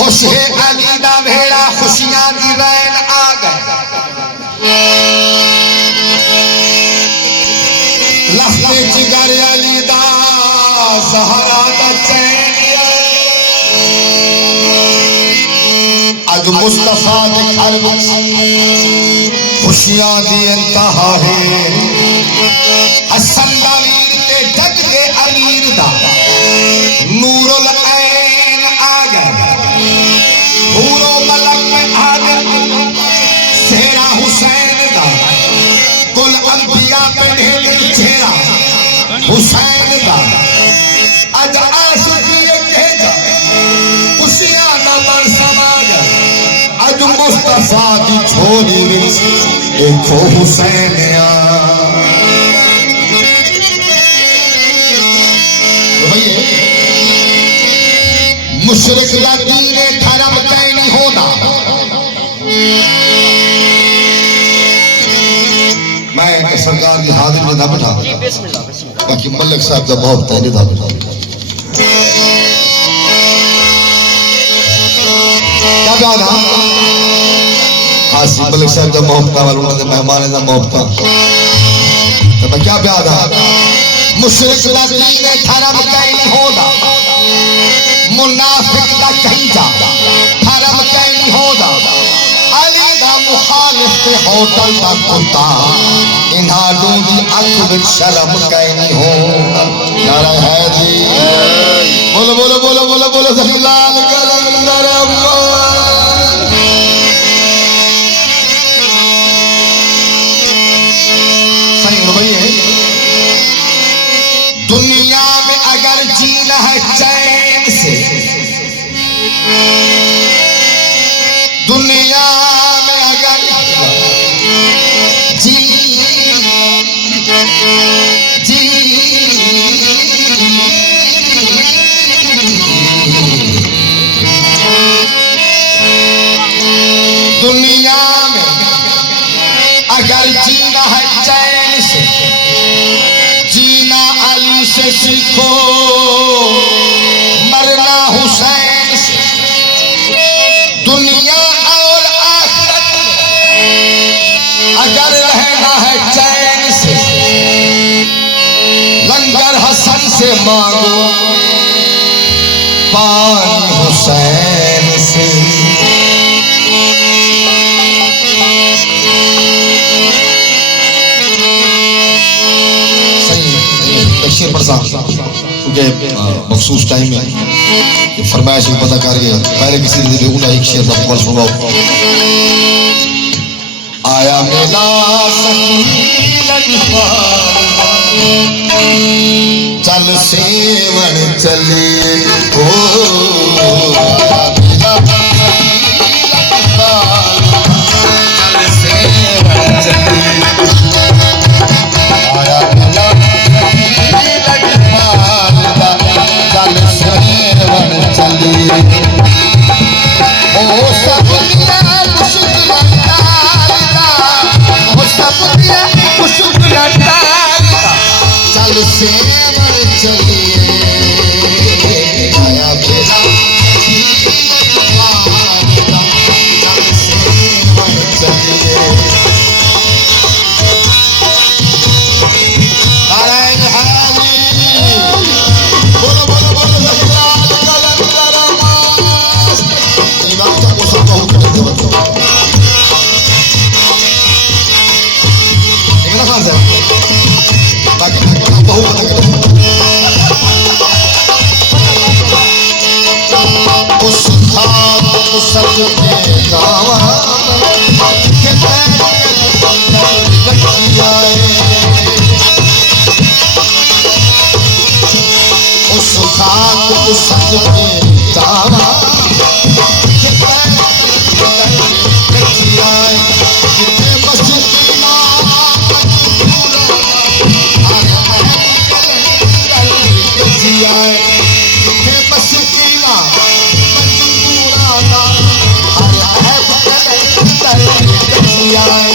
खुशे अली दा भेड़ा खुशियां दी रैन आ गए लफ्ते जिगर अली दा सहारा दा चैन अज मुस्तफा दे घर खुशियां दी इंतहा है हसन दा वीर ते जग दे अमीर दा नूरुल ऐन आ गए पूरो मलक में आदम सेरा हुसैन दा कुल अंबिया पे ढेर चेहरा हुसैन दा अज आशिकी कहेगा खुशियां दा बरसमा गया अज मुस्तफा दी छोरी विच देखो हुसैन मुशरिक दा दीने धर्म तय नहीं होता मैं सरकार की हाजिर में ना बैठा बाकी मलिक साहब का बहुत तय था बैठा क्या बात है मलिक साहब का मोहब्बता वालों ने मेहमान का मोहब्बता तो मैं क्या बात है मुशरिक दा दीने धर्म तय नहीं होता मुनाफिक दा कहीजा धर्म तय नहीं होता अली दा मुखालिफ ते होटल दा कुत्ता इन्हां दी अख विच शर्म तय नहीं हो नारा है जी बोलो बोलो बोलो बोलो बोलो सल्लल्लाहु अलैहि वसल्लम सही रुपये दुनिया में अगर जीना है चैन से दुनिया में अगर दुनिया में अगर जीना है चैन से जीना अली से सीखो मरना हुसैन से दुनिया और आखिरत अगर रहना है चैन से लंगर हसन से मांगो पानी हुसैन से शेर पर क्योंकि मखसूस टाइम में फरमाइश पता करके पहले किसी ने उन्हें एक शेर का सुनाओ आया मेला चल सेवन चले हो Yeah.